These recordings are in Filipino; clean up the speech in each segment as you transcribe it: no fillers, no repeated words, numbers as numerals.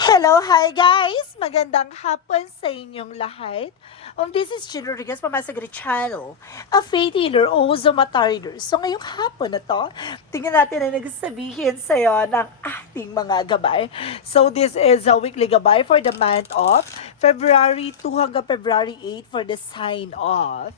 Hello, hi guys! Magandang hapon sa inyong lahat. This is Gino Rodriguez from my channel, a faith healer o Zomatar reader. So ngayong hapon na to, tingnan natin na nagsasabihin sa'yo ng ating mga gabay. So this is a weekly gabay for the month of February 2 hanggang February 8 for the sign of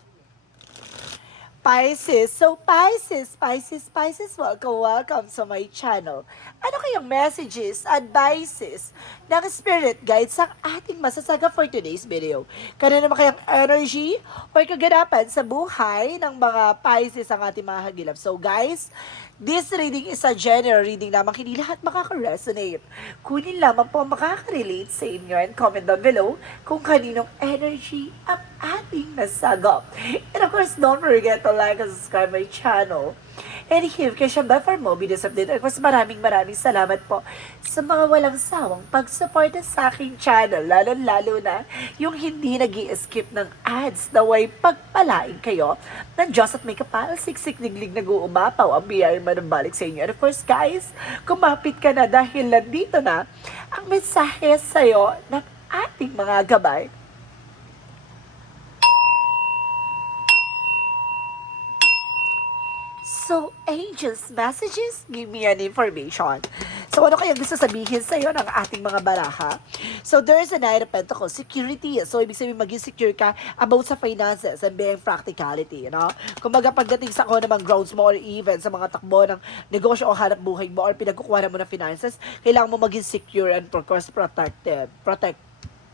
Pisces. So, Pisces, welcome sa my channel. Ano kayang messages, advices ng spirit guides ang ating masasaga for today's video? Kano naman kayang energy or kaganapan sa buhay ng mga Pisces ang ating mga hagilap? So, guys, this reading is a general reading lamang, hindi lahat makaka-resonate. Kunin lamang po makaka-relate sa inyo and comment down below kung kaninong energy ang ating nasagap. And of course, don't forget to like and subscribe my channel. And hit notification bell for more videos update. Of course, maraming salamat po sa mga walang sawang pagsuporta sa aking channel. Lalo na yung hindi nag skip ng ads na way pagpalain kayo ng Diyos at may kapal, siksik liglig nag-uumapaw ang biyaya manubalik sa inyo. And of course, guys, kumapit ka na dahil nandito na ang mensahe sa'yo ng ating mga gabay. So, angels messages, give me an information. So, ano kaya gusto sabihin sa'yo ng ating mga baraha? So, there's a Knight of Pentacles, security. So, ibig sabihin maging secure ka about sa finances and being practicality, you know? Kumbaga, pagdating sa ako namang grounds mo or even sa mga takbo ng negosyo o hanap buhay mo or pinagkukuha mo ng finances, kailangan mo maging secure and of course protected.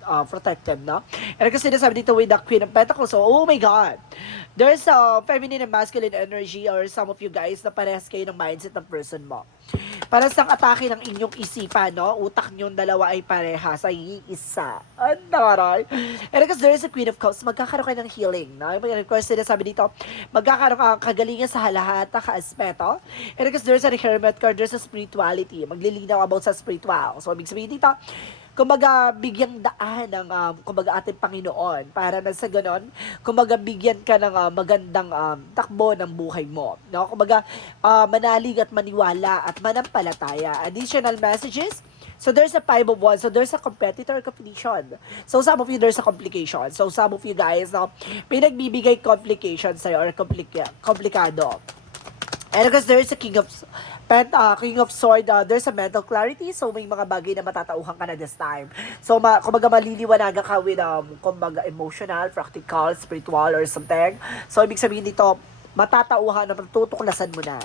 Protected, no? And kasi sinasabi dito with the Queen of Pentacles, so, oh my God, there's a feminine and masculine energy or some of you guys na parehas kayo ng mindset ng person mo. Para sa atake ng inyong isipan, no? Utak nyong dalawa ay parehas, ay isa. Andaray. And because there is a Queen of Cups, magkakaroon kayo ng healing, no? And of course, sinasabi dito, magkakaroon ka ng kagalingan sa lahat ng kaaspeto. And because there's a Hermit card, there's a spirituality. Maglilinaw about sa spiritual. So, ibig sabihin dito, kumbaga bigyang daan ng kumbaga ating Panginoon para na sa ganon, kumbaga bigyan ka ng magandang takbo ng buhay mo, no? Kumbaga manalig at maniwala at manampalataya. Additional messages. So there's a 5 of Wands. So there's a competitor competition. So some of you there's a complication. So some of you guys, no, may nagbibigay complication sa'yo or komplikado. And because there's a King of Sword, there's a mental clarity. So, may mga bagay na matatauhan ka na this time. So, kumbaga maliliwanagan ka with, kumbaga emotional, practical, spiritual, or something. So, ibig sabihin dito, matatauhan na matutuklasan mo na.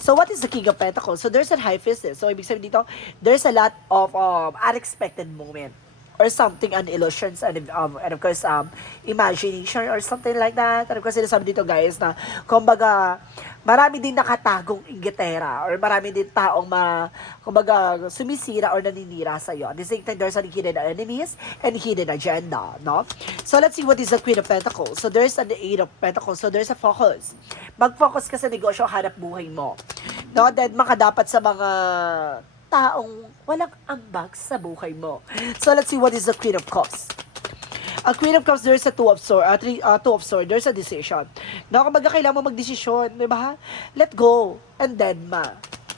So, what is the King of Pentacles? So, there's a High Priestess. So, ibig sabihin dito, there's a lot of unexpected moment or something, and illusions, and of course, imagination or something like that. And of course, sinasabi dito guys na, kumbaga, marami din nakatagong inggitera or marami din taong kumbaga, sumisira or naninira sa iyo. At the same time, there's hidden enemies and hidden agenda, no? So, let's see what is the Queen of Pentacles. So, there's an Eight of Pentacles. So, there's a focus. Mag-focus ka sa negosyo, hanap buhay mo. No? Then, makadapat sa mga taong walang ambag sa buhay mo. So, let's see what is the Queen of Cups. A Queen of Cups, there's a Two of Swords, Two of Swords, there's a decision. No, kumbaga kailangan mo magdesisyon, di ba? Let go, and then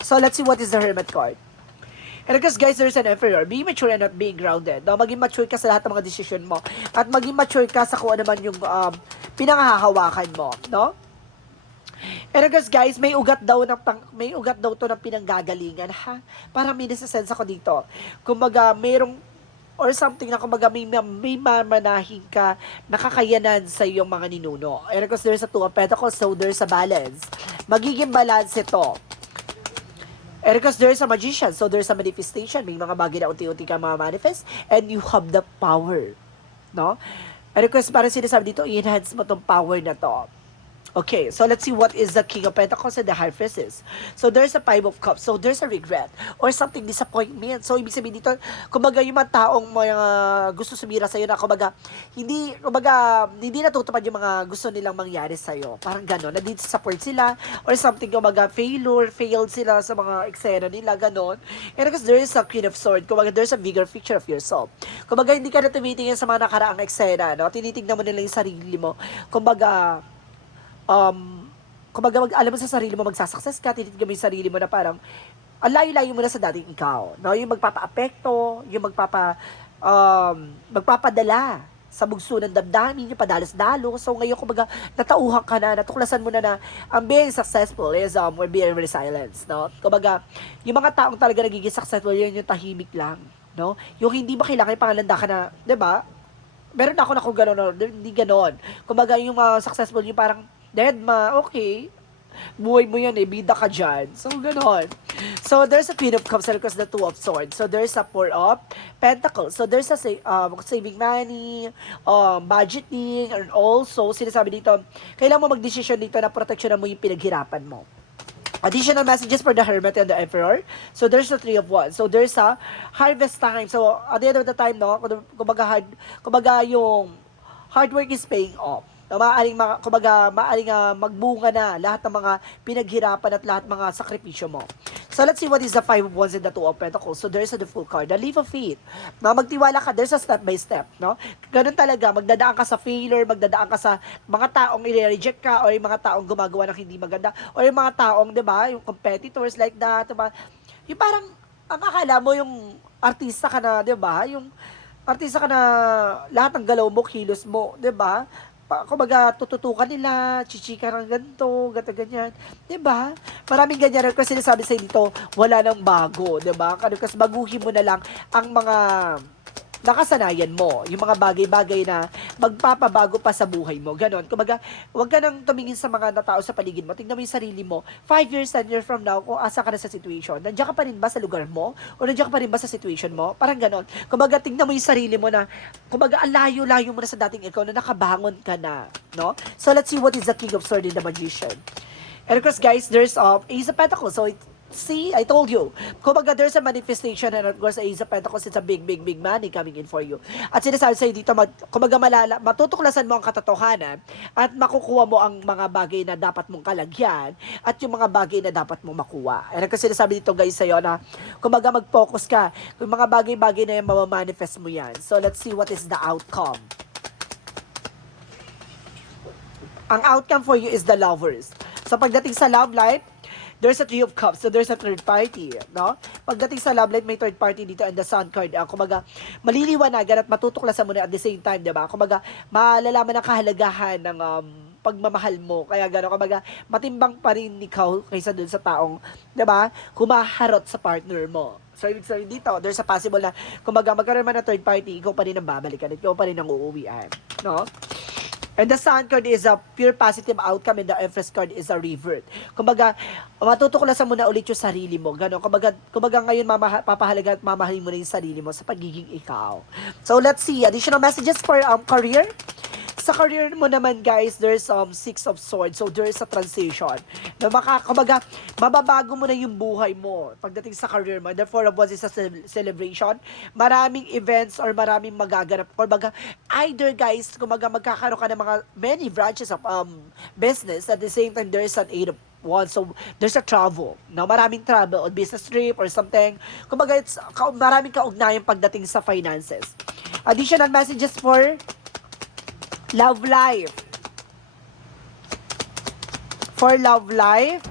So, let's see what is the Hermit card. And because guys, there's an Emperor. Be mature and not being grounded. No, maging mature ka sa lahat ng mga decision mo. At maging mature ka sa kung ano man yung pinanghahawakan mo, no? And guys, may ugat daw to ng pinanggagalingan, ha? Parang may nasa-sense ako dito. Kumbaga, mayroong or something na kumbaga may mamanahin ka nakakayanan sa iyong mga ninuno. And because there's a Two of Pentacles, so there's a balance. Magiging balance ito. And because there's a Magician, so there's a manifestation. May mga bagay na unti-unti ka manifest and you have the power. No? And because parang sinasabi dito, i-enhance mo tong power na to. Okay, so let's see what is the King of Pentacles and the High Priestess. So there's a Five of Cups. So there's a regret or something disappointment. So ibig sabihin dito, kumbaga yung mga taong mga gusto sumira sa'yo na kumbaga hindi natutupad yung mga gusto nilang mangyari sa'yo. Parang gano'n, na-disappoint sila or something, kumbaga failed sila sa mga eksena nila, gano'n. And because there is a Queen of Swords, kumbaga there's a bigger picture of yourself. Kumbaga hindi ka na tumitingin sa mga nakaraang eksena, no? Tinitignan mo nila yung sarili mo. Kumbaga kumbaga alam mo sa sarili mo magsasucess ka, tinitignan mo yung sarili mo na parang ang layo-layo mo na sa dating ikaw. No? Yung magpapa-apekto, yung magpapadala sa bugso ng damdamin, yung padalos-dalo. So ngayon, kumbaga, natauhan ka na, natuklasan mo na ang being successful is or being resilience. No? Kumbaga, yung mga taong talaga nagiging successful, yun yung tahimik lang. No? Yung hindi ba kailangan yung pangalanda ka na, di ba? Meron ako na kung gano'n, no? Hindi gano'n. Kumbaga, yung successful, yung parang, dead ma, okay, buhay mo yan bida ka dyan. So, ganon. So, there's a Queen of Cups and the Two of Swords. So, there's a Four of Pentacles. So, there's a saving money, budgeting, and also, sinasabi dito, kailangan mo mag-decision dito na proteksyonan mo yung pinaghirapan mo. Additional messages for the Hermit and the Emperor. So, there's a Three of Wands. So, there's a harvest time. So, at the end of the time, no, kumbaga yung hard work is paying off. Na maaring magbunga na lahat ng mga pinaghirapan at lahat mga sakripisyo mo. So, let's see what is the Five of Wands and the Two of Pentacles. So, there's a the Full card. The Leaf of Faith. Na magtiwala ka, there's a step by step, no? Ganun talaga, magdadaan ka sa failure, magdadaan ka sa mga taong i-reject ka, or yung mga taong gumagawa ng hindi maganda, or yung mga taong, di ba, yung competitors like that, diba? Yung parang, ang akala mo yung artista ka na, di ba? Yung artista ka na lahat ng galaw mo, kilos mo, di ba? Kumbaga, tututukan nila, chichika ng ganito, ganyan. Diba? Maraming ganyan. Kasi sinasabi sa'yo dito, wala nang bago. Diba? Kasi baguhin mo na lang ang mga nakasanayan mo. Yung mga bagay-bagay na magpapabago pa sa buhay mo. Ganon. Kumbaga, huwag ka nang tumingin sa mga natao sa paligid mo. Tingnan mo yung sarili mo. 5 years, 10 years from now, kung asa ka na sa situation. Nandiyan ka pa rin ba sa lugar mo? O nandiyan ka pa rin ba sa situation mo? Parang ganon. Kumbaga, tingnan mo yung sarili mo na, kumbaga, ang layo-layo mo na sa dating ikaw na nakabangon ka na. No? So, let's see what is the King of Swords and the Magician. And of course, guys, there's Ace of Pentacles. So, see, I told you. Kumbaga, there's a manifestation and of course, Ace of Pentacles, it's a big money coming in for you. At sinasabi sa'yo dito, kumbaga, matutuklasan mo ang katotohanan at makukuha mo ang mga bagay na dapat mong kalagyan at yung mga bagay na dapat mong makuha. And kasi sinasabi dito, guys, sa'yo na, kumbaga, mag-focus ka. Kung mga bagay-bagay na yung mamamanifest mo yan. So, let's see what is the outcome. Ang outcome for you is the Lovers. So, pagdating sa love life, there's a Three of Cups, so there's a third party, no? Pagdating sa love life, may third party dito and the Sun card. Kumbaga, maliliwanagan at matutuklasan mo na at the same time, di ba? Kumbaga, malalaman ang kahalagahan ng pagmamahal mo. Kaya gano'n, kumbaga, matimbang pa rin ikaw kaysa dun sa taong, di ba? Kumaharot sa partner mo. So, ibig sabihin dito, there's a possible na, kumbaga, magkaroon man ng third party, ikaw pa rin ang babalikan, ikaw pa rin ang uuwian, no? And the Sun card is a pure positive outcome and the Empress card is a revert. Kumbaga, matutuklasan mo na ulit yung sarili mo. Gano'n. Kumbaga ngayon papahalaga at mamahalin mo na yung sarili mo sa pagiging ikaw. So, let's see. Additional messages for career. Sa career mo naman, guys, there's Six of Swords. So, there's a transition. Na kumbaga, mababago mo na yung buhay mo pagdating sa career mo. The Four of Wands is a celebration. Maraming events or maraming magaganap. Kumbaga, either, guys, kumbaga, magkakaroon ka ng mga many branches of business. At the same time, there's an Eight of Wands. So, there's a travel. Now, maraming travel or business trip or something. Kumbaga, maraming kaugnayan pagdating sa finances. Additional messages for love life. For love life,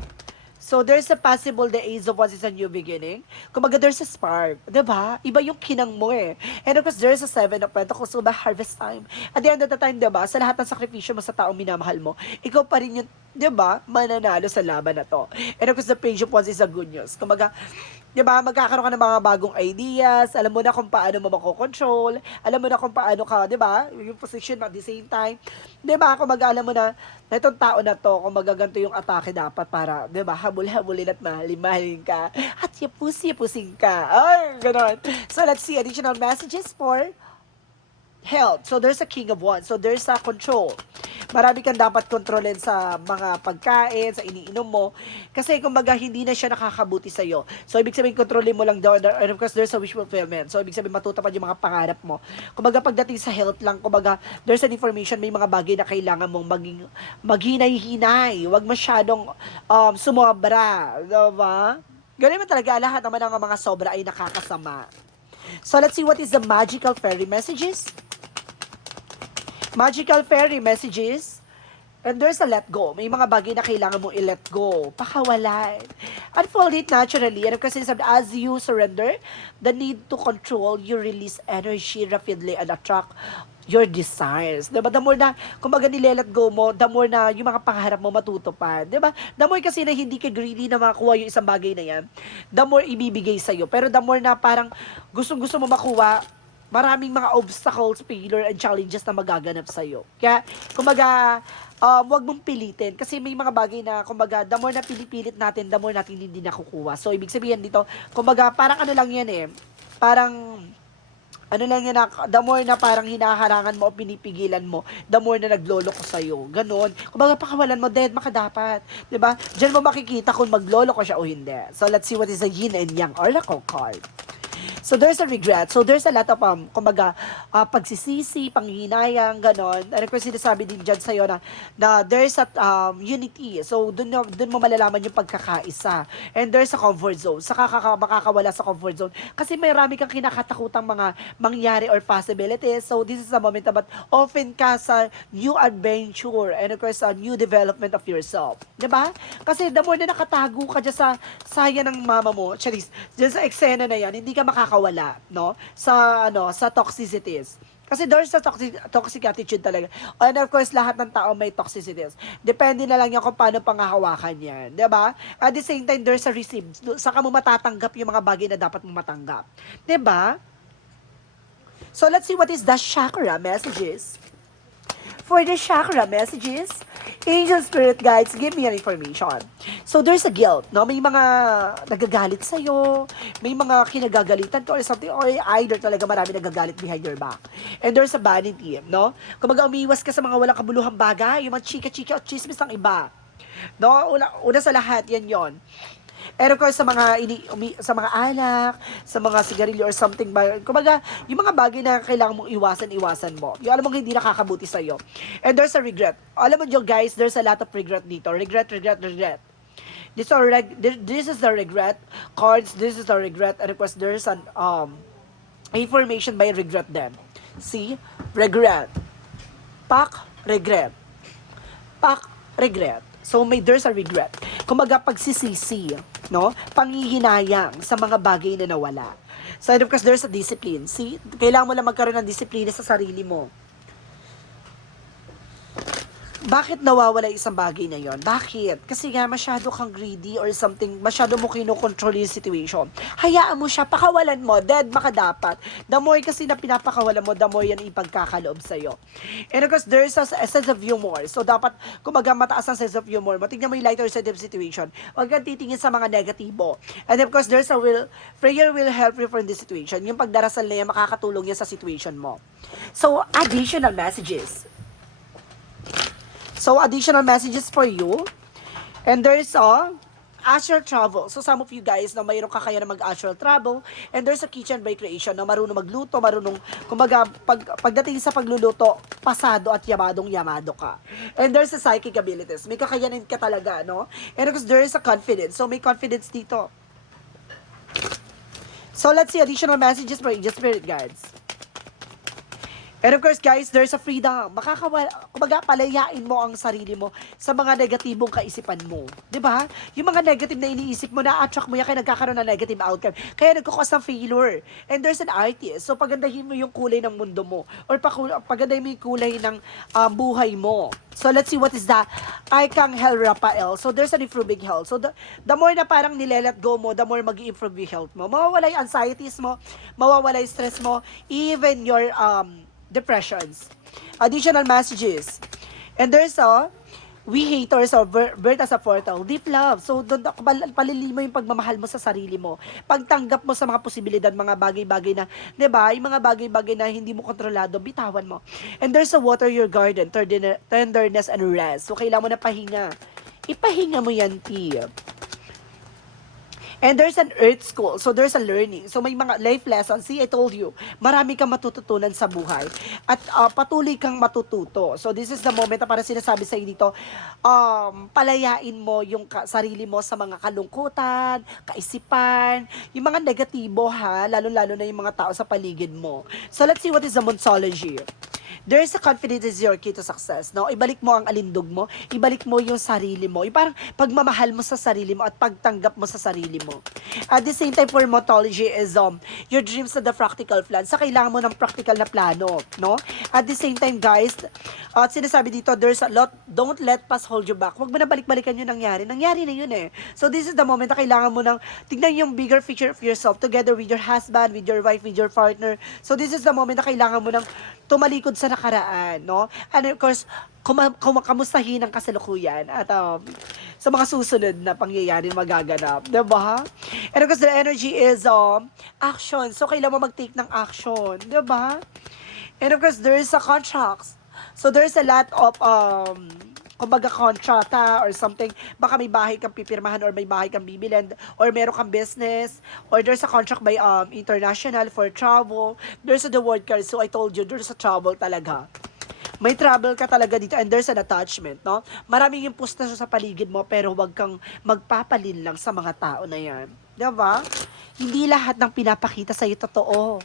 so there's a possible the Ace of Wands is a new beginning. Kumbaga, there's a spark. Diba? Iba yung kinang mo eh. And of course, there's a Seven of Pentacles. So, ba harvest time. At the end of the time, diba? Sa lahat ng sakripisyo mo sa taong minamahal mo, ikaw pa rin yung, diba? Mananalo sa laban na to. And of course, the Page of Wands is a good news. Kumbaga, diba, magkakaroon ka ng mga bagong ideas, alam mo na kung paano mo makokontrol, alam mo na kung paano ka, diba, yung position at the same time, diba, kung alam mo na itong tao na to, kung magaganto yung atake dapat para, diba, habol-habulin at mahalin ka, at yapus-yapusin ka, ay, ganon. So, let's see, additional messages for health. So, there's a King of Wands. So, there's a control. Marami kang dapat kontrolin sa mga pagkain, sa iniinom mo. Kasi, kumbaga, hindi na siya nakakabuti sa'yo. So, ibig sabihin, kontrolin mo lang daw. And of course, there's a wish fulfillment. So, ibig sabihin, matutupad yung mga pangarap mo. Kumbaga, pagdating sa health lang, kumbaga, there's an information, may mga bagay na kailangan mong maghinay-hinay. Huwag masyadong sumobra. Diba? Ganun mo talaga, lahat naman ng mga sobra ay nakakasama. So, let's see what is the magical fairy messages. Magical fairy messages. And there's a let go. May mga bagay na kailangan mong i-let go. Pakawalan. Unfold it naturally. And kasi sabi, as you surrender, the need to control, you release energy rapidly and attract your desires. Diba? The more na, kumbaga nilelet go mo, the more na yung mga pangarap mo matutupad. Diba? The more kasi na hindi ka greedy na makuha yung isang bagay na yan, the more ibibigay sa'yo. Pero the more na parang gustong-gusto mo makuha, maraming mga obstacles, failure, and challenges na magaganap sa'yo. Kaya, kumbaga, wag mong pilitin. Kasi may mga bagay na, kumbaga, the more na pinipilit natin, the more natin hindi nakukuha. So, ibig sabihin dito, kumbaga, parang ano lang yan eh, parang, ano lang yan, the more na parang hinaharangan mo o pinipigilan mo, the more na naglolo ko sa'yo. Ganon. Kumbaga, pakawalan mo, dead maka dapat. Diba? Diyan mo makikita kung maglolo ko siya o hindi. So, let's see what is the yin and yang oracle card. So, there's a regret. So, there's a lot of, kumbaga, pagsisisi, panghihinayang, ganon. Ano ko sinasabi din dyan sa'yo na there's a unity. So, dun mo malalaman yung pagkakaisa. And there's a comfort zone. Saka makakawala sa comfort zone. Kasi may rami kang kinakatakutang mga mangyari or possibilities. So, this is a moment about often ka sa new adventure and of course, a new development of yourself. Diba? Kasi the more na nakatago ka dyan sa saya ng mama mo, charis, dyan sa eksena na yan, hindi ka makakawala, no? Sa toxicities. Kasi there's a toxic attitude talaga. And of course, lahat ng tao may toxicities. Depende na lang yan kung paano pangahawakan yan. Diba? At the same time, there's a receive. Saka mo matatanggap yung mga bagay na dapat mo matanggap. Diba? So, let's see what is the chakra messages. For the chakra messages, angel spirit guides, give me an information. So, there's a guilt, no? May mga nagagalit sa'yo, may mga kinagagalitan ka or something, or either talaga marami nagagalit behind your back. And there's a vanity, no? Kung umiwas ka sa mga walang kabuluhang bagay, yung mga chika-chika o chismis ng iba. No? Una sa lahat, yan yon. And of course, sa mga alak, sa mga sigarilyo or something, kumbaga, yung mga bagay na kailangan mong iwasan mo. Yung alam mong hindi nakakabuti sa'yo. And there's a regret. Alam mo nyo guys, there's a lot of regret dito. Regret. This is the regret cards. This is the regret. And of course, there's an information by regret then. See? Regret. Regret. Regret. So, there's a regret. Kumbaga, pagsisisi, no? Panghihinayang sa mga bagay na nawala. So, and of course, there's a discipline. See? Kailangan mo lang magkaroon ng disiplina sa sarili mo. Bakit nawawala isang bagay na yon? Bakit? Kasi nga masyado kang greedy or something, masyado mo kinokontrol yung situation. Hayaan mo siya, pakawalan mo, dead maka dapat. The more kasi na pinapakawalan mo, the more yan ipagkakaloob sa'yo. And of course, there's a sense of humor. So, dapat, kumaga mataas ang sense of humor mo, tingnan mo yung lighter side of situation. Huwag kang titingin sa mga negatibo. And of course, there's a prayer will help you from this situation. Yung pagdarasal na yan, makakatulong yan sa situation mo. So, additional messages. So, additional messages for you. And there's a astral travel. So, some of you guys na mayroon kakayahan na mag-astral travel. And there's a kitchen by creation na marunong magluto, marunong, kumbaga, pagdating sa pagluluto, pasado at yamado ka. And there's a psychic abilities. May kakayanin ka talaga, no? And of course, there's a confidence. So, may confidence dito. So, let's see additional messages for Angel Spirit Guides. And of course, guys, there's a freedom. Kumbaga, palayain mo ang sarili mo sa mga negatibong kaisipan mo. 'Di ba? Yung mga negative na iniisip mo, na-attract mo yan kaya nagkakaroon ng negative outcome. Kaya nagkukos ng failure. And there's an artist. So, pagandahin mo yung kulay ng mundo mo. Or pagandahin mo yung kulay ng buhay mo. So, let's see what is the Archangel Raphael. So, there's an improving health. So, the more na parang nilelet go mo, the more mag-i-improve yung health mo. Mawawala yung anxieties mo, mawawala yung stress mo, even your depressions. Additional messages. And there's we haters or birth as a portal. Deep love. So, doon palilimo yung pagmamahal mo sa sarili mo. Pagtanggap mo sa mga posibilidad, mga bagay-bagay na, 'di ba? Yung mga bagay-bagay na hindi mo kontrolado, bitawan mo. And there's a water your garden, tenderness and rest. So, kailangan mo na pahinga. Ipahinga mo yan, T. And there's an earth school. So, there's a learning. So, may mga life lessons. See, I told you, marami kang matututunan sa buhay. At patuloy kang matututo. So, this is the moment na para sinasabi sa dito, palayain mo yung sarili mo sa mga kalungkutan, kaisipan, yung mga negatibo ha, lalo-lalo na yung mga tao sa paligid mo. So, let's see what is the Monsology. There is a confidence is your key to success, no? Ibalik mo ang alindog mo, ibalik mo yung sarili mo, parang pagmamahal mo sa sarili mo at pagtanggap mo sa sarili mo. At the same time, for Motology is your dreams na the practical plan. Sa kailangan mo ng practical na plano, no? At the same time, guys, at sinasabi dito, there's a lot, don't let past hold you back. Huwag mo na balik-balikan yung nangyari. Nangyari na yun eh. So this is the moment na kailangan mo ng, tignan yung bigger picture of yourself together with your husband, with your wife, with your partner. So this is the moment na kailangan mo ng tumalikod sa nakaraan, no? And of course, kamustahin ang kasalukuyan at sa mga susunod na pangyayari magaganap, diba? And of course, the energy is action. So, kailangan mo mag-take ng action, diba? And of course, there is a contracts. So, there is a lot of kumbaga kontrata or something, baka may bahay kang pipirmahan or may bahay kang bibilin or meron kang business or there's a contract by international for travel. There's the word card. So I told you, there's a travel talaga. May travel ka talaga dito and there's an attachment, no? Maraming yung pusta sa paligid mo pero huwag kang magpapalin lang sa mga tao na yan. Diba? Hindi lahat ng pinapakita sa'yo totoo.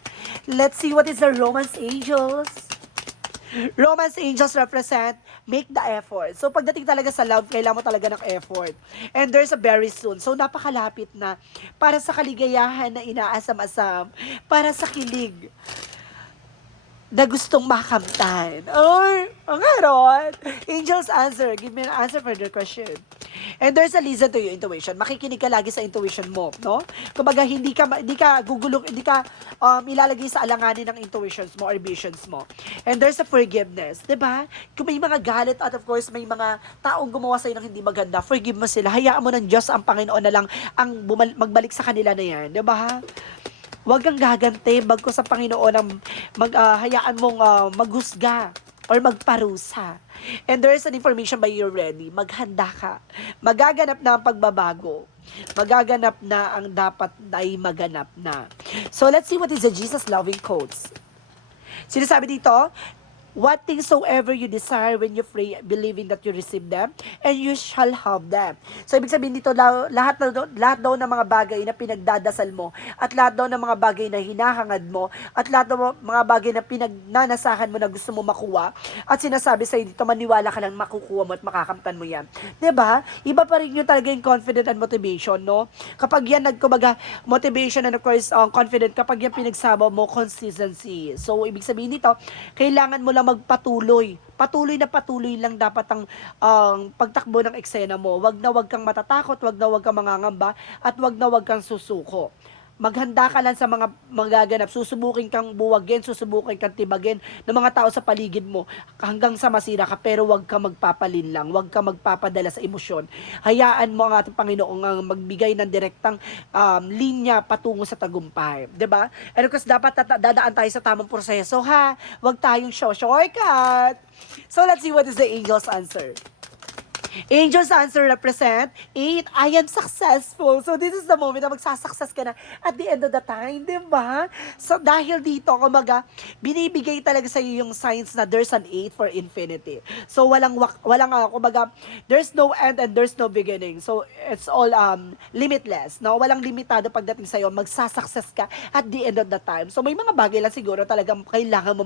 Let's see what is the Romance Angels. Romance Angels represent make the effort. So, pagdating talaga sa love, kailangan mo talaga ng effort. And there's a very soon. So, napakalapit na para sa kaligayahan na inaasam-asam, para sa kilig na gustong makamtan. Or, ang haron. Angels answer. Give me an answer for their question. And there's a listen to your intuition. Makikinig ka lagi sa intuition mo, no? Kumbaga, hindi ka gugulong, hindi ka ilalagay sa alanganin ng intuitions mo or visions mo. And there's a forgiveness, 'di ba? Kung may mga galit at of course may mga taong gumawa sa'yo ng hindi maganda, forgive mo sila. Hayaan mo ng Diyos, ang Panginoon na lang ang magbalik sa kanila na 'yan, 'di ba? Huwag kang gaganti bagko sa Panginoon ang hayaan mong maghusga or magparusa. And there is an information by you ready. Maghanda ka. Magaganap na ang pagbabago. Magaganap na ang dapat ay maganap na. So let's see what is the Jesus loving quotes. Sinasabi dito, what things soever you desire when you pray, believing that you receive them, and you shall have them. So, ibig sabihin dito, lahat daw ng mga bagay na pinagdadasal mo, at lahat daw ng mga bagay na hinahangad mo, at lahat daw ng mga bagay na pinagnanasahan mo na gusto mo makuha, at sinasabi sa'yo dito, maniwala ka lang makukuha mo at makakamtan mo yan. 'Di ba? Iba pa rin yung talaga yung confident and motivation, no? Kapag yan nagkumaga, motivation and of course, confident, kapag yan pinagsama mo, consistency. So, ibig sabihin dito, kailangan mo lang magpatuloy. Patuloy lang dapat ang pagtakbo ng eksena mo. Wag kang matatakot, wag kang mangangamba, at wag kang susuko. Maghanda ka lang sa mga magaganap. Susubukin kang buwagin, susubukin kang tibagin ng mga tao sa paligid mo hanggang sa masira ka, pero wag kang magpapalin lang, wag kang magpapadala sa emosyon. Hayaan mo ang ating Panginoon ang magbigay ng direktang linya patungo sa tagumpay. 'Di ba? And of course, dapat dadaan tayo sa tamang proseso, ha? Wag tayong shortcut. So let's see what is the angel's answer. Angel's answer represent 8, I am successful. So, this is the moment na magsasuccess ka na at the end of the time, di ba? So, dahil dito, kumaga, binibigay talaga sa iyo yung signs na there's an 8 for infinity. So, kumaga, there's no end and there's no beginning. So, it's all limitless, no? Walang limitado pagdating sa iyo, magsasuccess ka at the end of the time. So, may mga bagay lang siguro talagang kailangan mo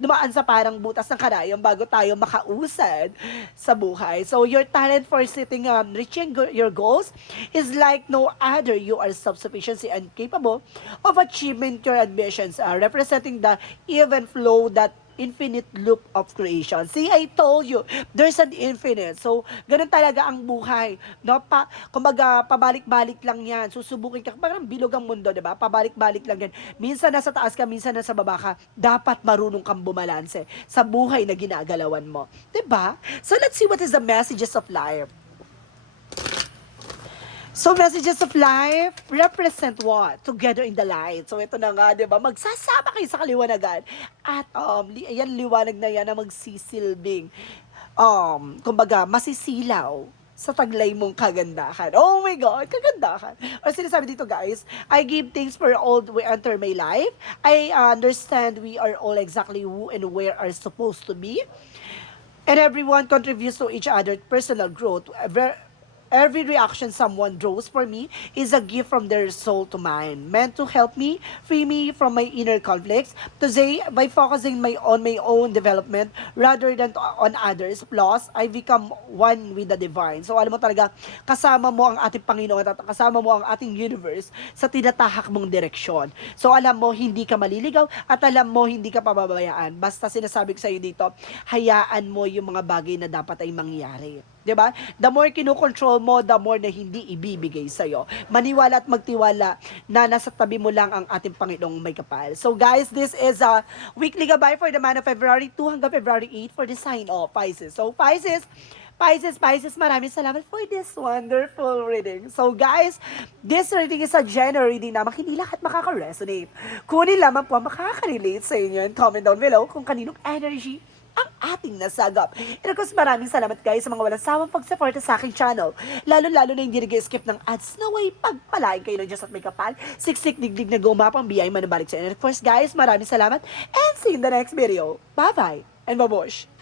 dumaan sa parang butas ng karayom bago tayo makausad sa buhay. So, your talent for reaching your goals is like no other. You are self-sufficiency and capable of achieving your ambitions, representing the even flow that infinite loop of creation. See, I told you, there's an infinite. So, ganun talaga ang buhay. No? Kumbaga, pabalik-balik lang yan. Susubukin ka. Parang bilog ang mundo, di ba? Pabalik-balik lang yan. Minsan nasa taas ka, minsan nasa baba ka. Dapat marunong kang bumalanse sa buhay na ginagalawan mo. Di ba? So, let's see what is the messages of life. So, messages of life represent what? Together in the light. So, ito na nga, di ba? Magsasama kayo sa kaliwanagan. At, yan, liwanag na yan na magsisilbing, kumbaga, masisilaw sa taglay mong kagandahan. Oh my God, kagandahan. Or sinasabi dito, guys, I give thanks for all we enter my life. I understand we are all exactly who and where are supposed to be. And everyone contributes to each other personal growth. Every reaction someone draws for me is a gift from their soul to mine, meant to help me, free me from my inner conflicts. Today, by focusing on my own development rather than on others' flaws, I become one with the divine. So alam mo talaga, kasama mo ang ating Panginoon at kasama mo ang ating universe sa tinatahak mong direksyon. So alam mo, hindi ka maliligaw at alam mo, hindi ka pababayaan. Basta sinasabi ko sa iyo dito, hayaan mo yung mga bagay na dapat ay mangyari. 'Di ba? The more kinokontrol mo, the more na hindi ibibigay sa iyo. Maniwala at magtiwala na nasa tabi mo lang ang ating Panginoong may kapal. So guys, this is a weekly gabay for the month of February 2 hanggang February 8 for the sign of Pisces. So Pisces, maraming salamat for this wonderful reading. So guys, this reading is a general reading na makinilak at makaka-resonate. Kunin lamang po ang makaka-relate sa inyo and comment down below kung kaninong energy ang ating nasagap. And of course, maraming salamat guys sa mga walang sawang pagsuporta sa aking channel. Lalo-lalo na hindi nag-skip ng ads na way pagpalain kayo ng Diyos at may kapal. Siksik digdig na gumapang biyay manabalik sa inyo. And of course guys, maraming salamat and see you in the next video. Bye-bye and babush!